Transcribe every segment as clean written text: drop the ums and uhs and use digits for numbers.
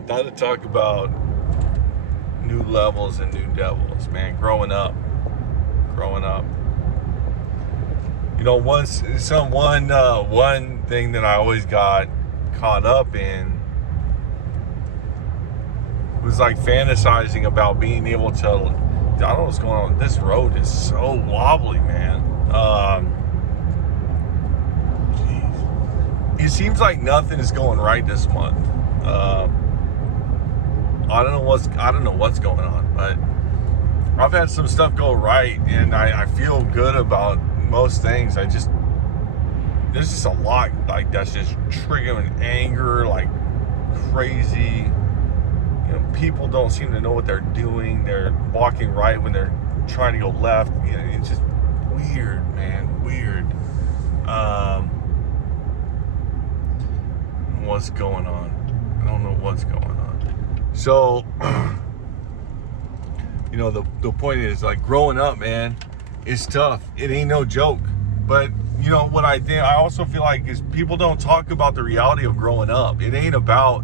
I thought to talk about new levels and new devils, man. Growing up. You know, one thing that I always got caught up in was like fantasizing about being able to. I don't know what's going on. This road is so wobbly, man. It seems like nothing is going right this month. I don't know what's going on, but I've had some stuff go right, and I feel good about most things. There's just a lot like that's just triggering anger like crazy. You know, people don't seem to know what they're doing. They're walking right when they're trying to go left. You know, it's just weird, man. Weird. What's going on? I don't know what's going on. So, you know, the point is, like, growing up, man, it's tough. It ain't no joke. But, you know, what I also feel like is people don't talk about the reality of growing up. It ain't about,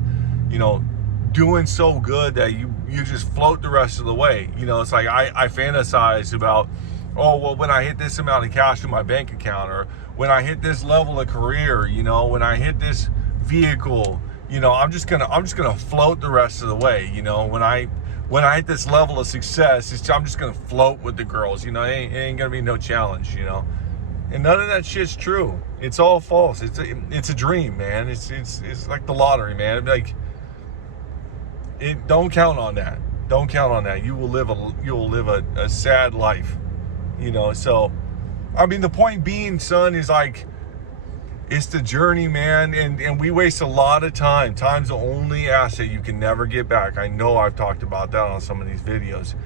you know, doing so good that you just float the rest of the way. You know, it's like I fantasize about, oh, well, when I hit this amount of cash in my bank account, or when I hit this level of career, you know, when I hit this vehicle, you know, I'm just gonna float the rest of the way. You know, when I hit this level of success, I'm just gonna float with the girls. You know, it ain't gonna be no challenge. You know, and none of that shit's true. It's all false. It's a dream, man. It's like the lottery, man. Like, don't count on that. Don't count on that. You will live a sad life. You know. So, I mean, the point being, son, is like, it's the journey, man, and we waste a lot of time. Time's the only asset you can never get back. I know I've talked about that on some of these videos.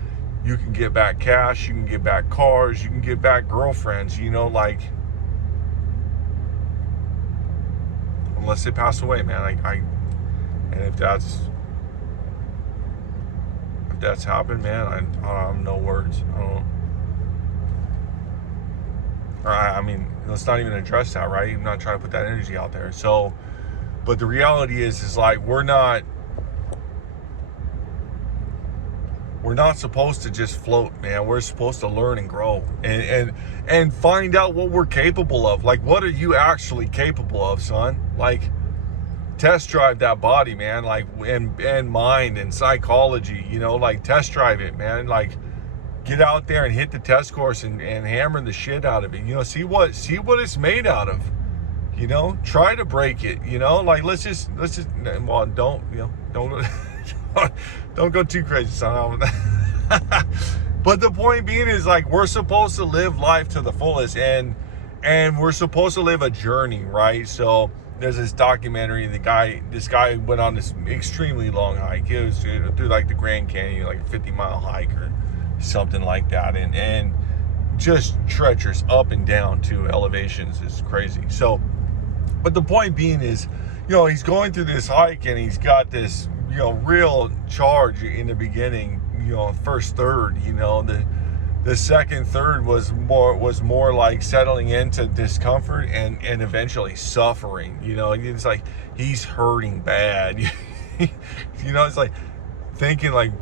You can get back cash, you can get back cars, you can get back girlfriends, you know, like, unless they pass away, man. And if that's happened, man, I don't have no words. I mean, let's not even address that, right? I'm not trying to put that energy out there. So, but the reality is like, we're not supposed to just float, man. We're supposed to learn and grow and find out what we're capable of. Like, what are you actually capable of, son? Like, test drive that body, man. Like, and mind and psychology, you know, like, test drive it, man. Like, get out there and hit the test course and hammer the shit out of it. You know, see what it's made out of. You know, try to break it. You know, like, let's just well, don't go too crazy, son. But the point being is, like, we're supposed to live life to the fullest, and we're supposed to live a journey, right? So there's this documentary. This guy went on this extremely long hike. It was through like the Grand Canyon, like a 50-mile hike or something like that, and just treacherous up and down to elevations. Is crazy. So, but the point being is, you know, he's going through this hike and he's got this, you know, real charge in the beginning. You know, first third, you know, the second third was more like settling into discomfort and eventually suffering. You know, it's like he's hurting bad. You know, it's like thinking like,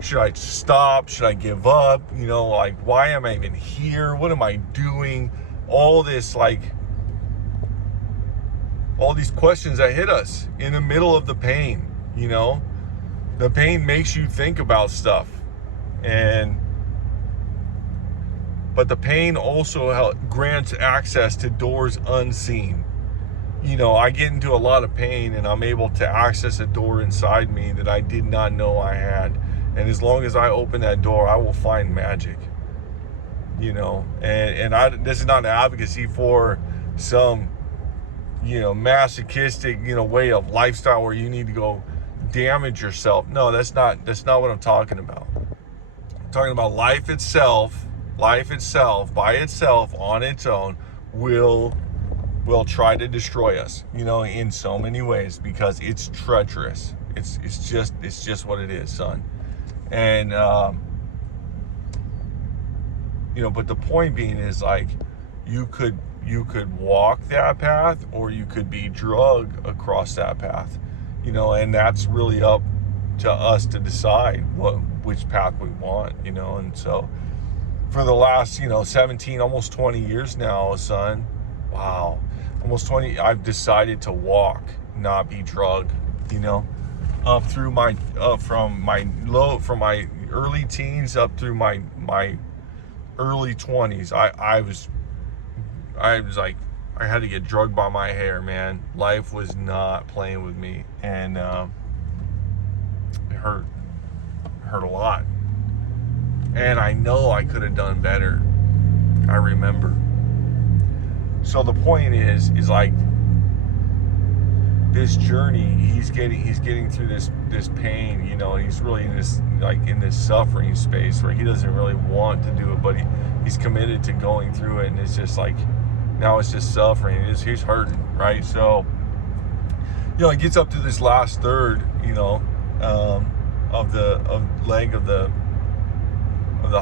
should I stop? Should I give up? You know, like, why am I even here? What am I doing? All this, like, all these questions that hit us in the middle of the pain. You know, the pain makes you think about stuff, but the pain also grants access to doors unseen. You know, I get into a lot of pain and I'm able to access a door inside me that I did not know I had. And as long as I open that door, I will find magic. You know, this is not an advocacy for some, you know, masochistic, you know, way of lifestyle where you need to go damage yourself. No, that's not what I'm talking about. I'm talking about life itself by itself, on its own, will try to destroy us, you know, in so many ways, because it's treacherous. It's just what it is, son. And you know, but the point being is, like, you could walk that path, or you could be drugged across that path. and that's really up to us to decide which path we want, and so for the last, 17, almost 20 years now, son, wow, almost 20, I've decided to walk, not be drugged, up through from my early teens up through my early 20s. I was like, I had to get drugged by my hair, man. Life was not playing with me, and it hurt a lot. And I know I could have done better. I remember. So the point is like, this journey, he's getting through this pain, and he's really in this suffering space where he doesn't really want to do it, but he's committed to going through it, and it's just like, now it's just suffering. He's hurting, right? So, he gets up to this last third, of the leg of the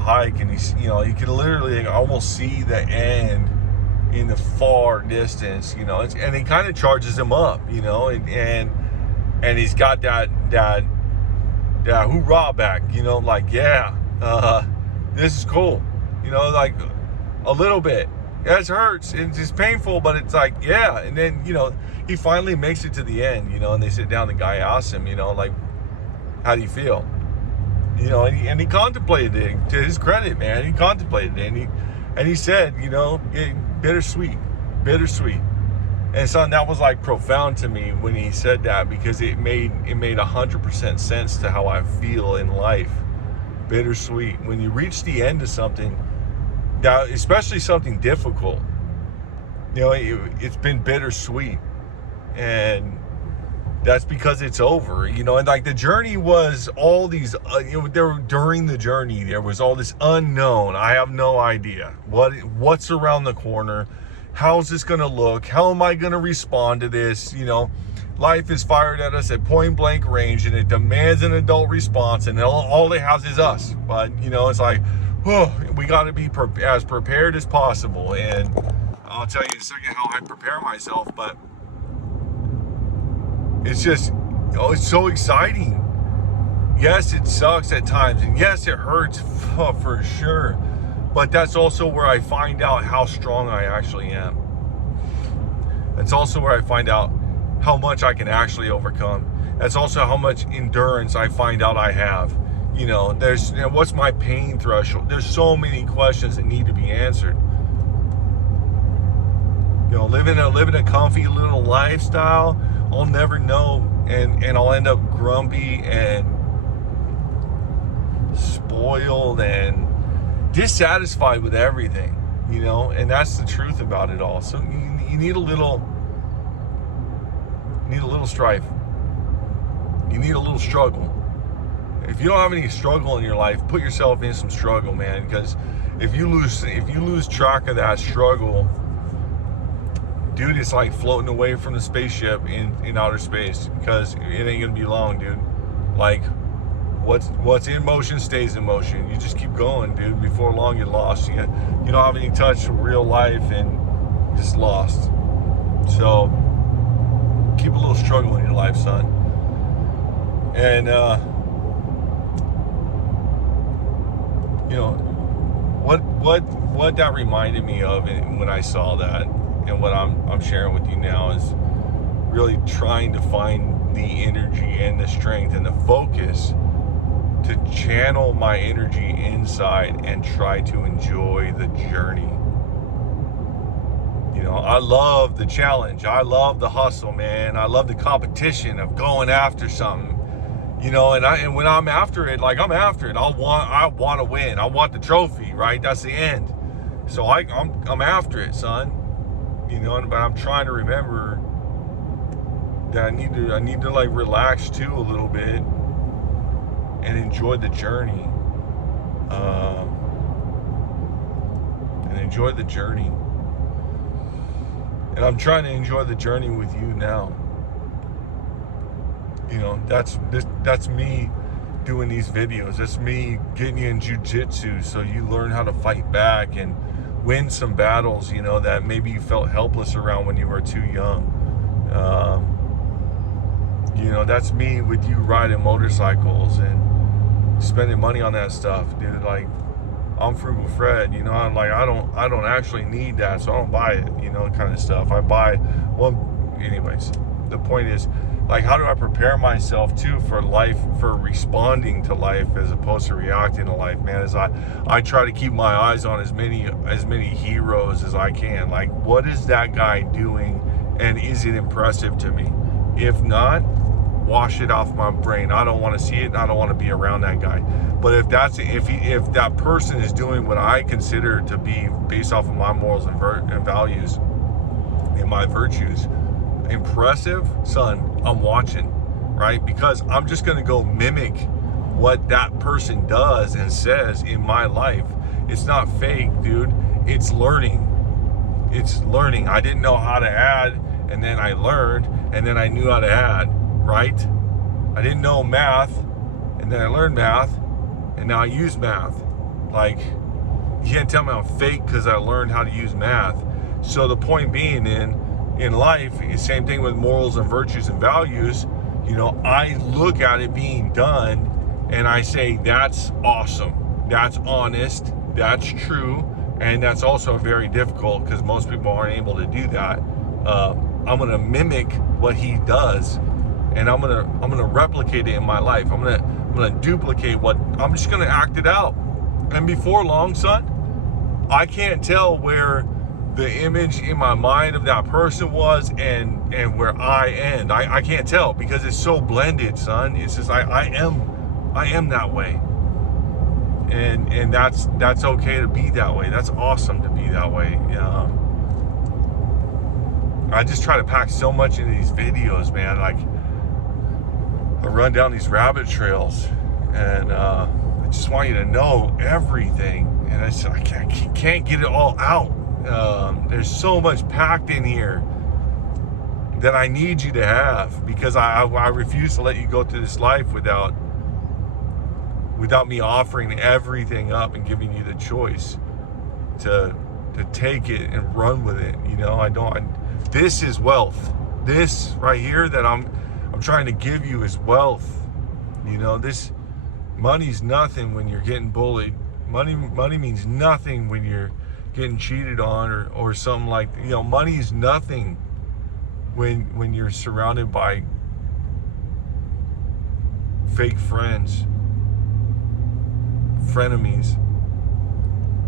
hike, and you can literally almost see the end in the far distance, and he kind of charges him up, and he's got that hoorah back, like, yeah, this is cool, like a little bit. Yeah, it hurts, it's painful, but it's like, yeah. And then, he finally makes it to the end, and they sit down, the guy asks him, like, how do you feel? And he contemplated it. To his credit, man, he contemplated it, and he said, bittersweet. And son, that was like profound to me when he said that, because it made 100% sense to how I feel in life. Bittersweet. When you reach the end of something, that, especially something difficult, it's been bittersweet, and that's because it's over, and like the journey was all these, during the journey, there was all this unknown. I have no idea what's around the corner. How's this going to look? How am I going to respond to this? Life is fired at us at point blank range, and it demands an adult response, and all it has is us. But, it's like, we got to be as prepared as possible. And I'll tell you in a second how I prepare myself, but it's just, it's so exciting. Yes, it sucks at times, and yes, it hurts for sure. But that's also where I find out how strong I actually am. That's also where I find out how much I can actually overcome. That's also how much endurance I find out I have. There's, what's my pain threshold? There's so many questions that need to be answered. Living a comfy little lifestyle, I'll never know, and I'll end up grumpy and spoiled and dissatisfied with everything, and that's the truth about it all. So you need a little strife. You need a little struggle. If you don't have any struggle in your life, put yourself in some struggle, man, because if you lose track of that struggle, dude, it's like floating away from the spaceship in outer space, because it ain't gonna be long, dude. Like, what's in motion stays in motion. You just keep going, dude. Before long, you're lost. You don't have any touch of real life, and you're just lost. So keep a little struggle in your life, son. And what that reminded me of when I saw that, and what I'm sharing with you now, is really trying to find the energy and the strength and the focus to channel my energy inside and try to enjoy the journey. I love the challenge. I love the hustle, man. I love the competition of going after something. And when I'm after it, like, I'm after it. I want to win. I want the trophy, right? That's the end. So I'm after it, son. But I'm trying to remember that I need to like relax too a little bit and enjoy the journey. And I'm trying to enjoy the journey with you now. That's me doing these videos. That's me getting you in jiu-jitsu so you learn how to fight back and win some battles, that maybe you felt helpless around when you were too young. You know, that's me with you riding motorcycles and spending money on that stuff, dude. Like, I'm frugal Fred, you know. I'm like, I don't actually need that, so I don't buy it, you know, kind of stuff. I buy one, anyways. The point is, like, how do I prepare myself too for life, for responding to life as opposed to reacting to life, man? As I try to keep my eyes on as many heroes as I can. Like, what is that guy doing, and is it impressive to me? If not, wash it off my brain. I don't want to see it, and I don't want to be around that guy. But if that person is doing what I consider to be based off of my morals and values and my virtues, impressive, son, I'm watching, right? Because I'm just going to go mimic what that person does and says in my life. It's not fake, dude. It's learning. It's learning. I didn't know how to add, and then I learned, and then I knew how to add, right? I didn't know math, and then I learned math, and now I use math. Like, you can't tell me I'm fake because I learned how to use math. So the point being, in life, it's the same thing with morals and virtues and values. You know, I look at it being done and I say, that's awesome, that's honest, that's true, and that's also very difficult because most people aren't able to do that. I'm gonna mimic what he does, and I'm gonna replicate it in my life. I'm gonna duplicate I'm just gonna act it out. And before long, son, I can't tell where the image in my mind of that person was and where I end. I can't tell because it's so blended, son. It's just I am that way. And that's okay to be that way. That's awesome to be that way. I just try to pack so much into these videos, man. Like, I run down these rabbit trails, and I just want you to know everything. And I can't get it all out. There's so much packed in here that I need you to have, because I refuse to let you go through this life without me offering everything up and giving you the choice to take it and run with it. You know, this is wealth. This right here that I'm trying to give you is wealth. You know, this money's nothing when you're getting bullied. Money means nothing when you're getting cheated on or something like, you know, money's nothing when you're surrounded by fake friends, frenemies,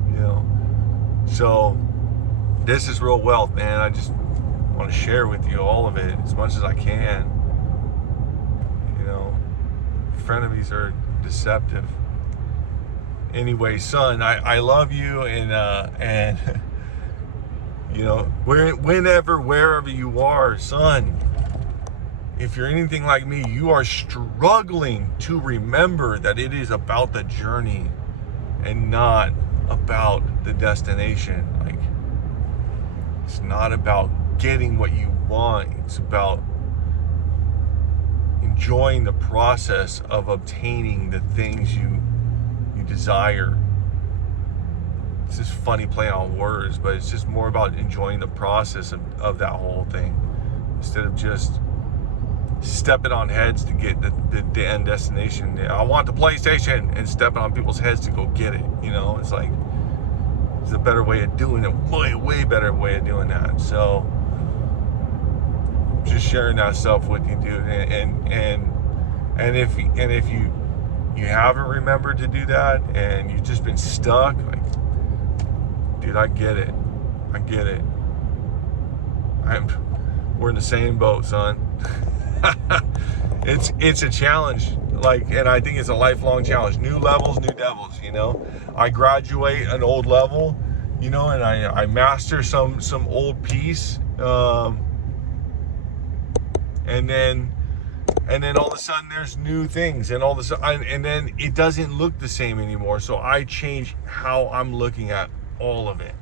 you know. So this is real wealth, man. I just want to share with you all of it as much as I can. You know, frenemies are deceptive. Anyway, son, I love you, and you know, wherever you are, son, if you're anything like me, you are struggling to remember that it is about the journey and not about the destination. Like, it's not about getting what you want. It's about enjoying the process of obtaining the things you desire. It's just funny play on words, but it's just more about enjoying the process of that whole thing, instead of just stepping on heads to get the end destination. I want the PlayStation, and stepping on people's heads to go get it. You know, it's like, it's a better way of doing it, way better way of doing that. So just sharing that stuff with you, dude. And if you haven't remembered to do that, and you've just been stuck, like, dude, I get it. We're in the same boat, son. It's a challenge, like, and I think it's a lifelong challenge. New levels, new devils, you know. I graduate an old level, you know, and I master some old piece, and then all of a sudden there's new things, and all of a sudden, and then it doesn't look the same anymore. So I change how I'm looking at all of it,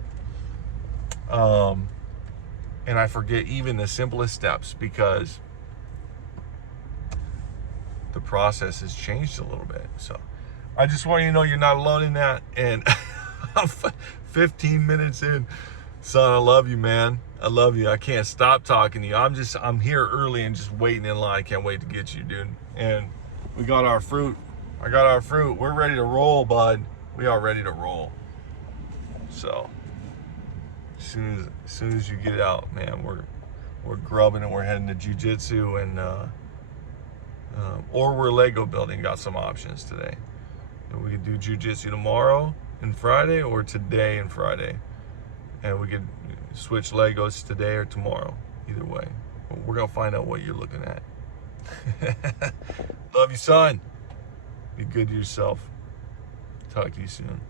and I forget even the simplest steps, because the process has changed a little bit. So I just want you to know you're not alone in that. And I'm 15 minutes in, son. I love you, man. I love you. I can't stop talking to you. I'm here early and just waiting in line. I can't wait to get you, dude. And we got our fruit. I got our fruit. We're ready to roll, bud. We are ready to roll. So as soon as you get out, man, we're grubbing and we're heading to jiu-jitsu and or we're Lego building. Got some options today. And we could do jiu-jitsu tomorrow and Friday, or today and Friday. And we could switch Legos today or tomorrow. Either way, we're gonna find out what you're looking at. Love you, son. Be good to yourself. Talk to you soon.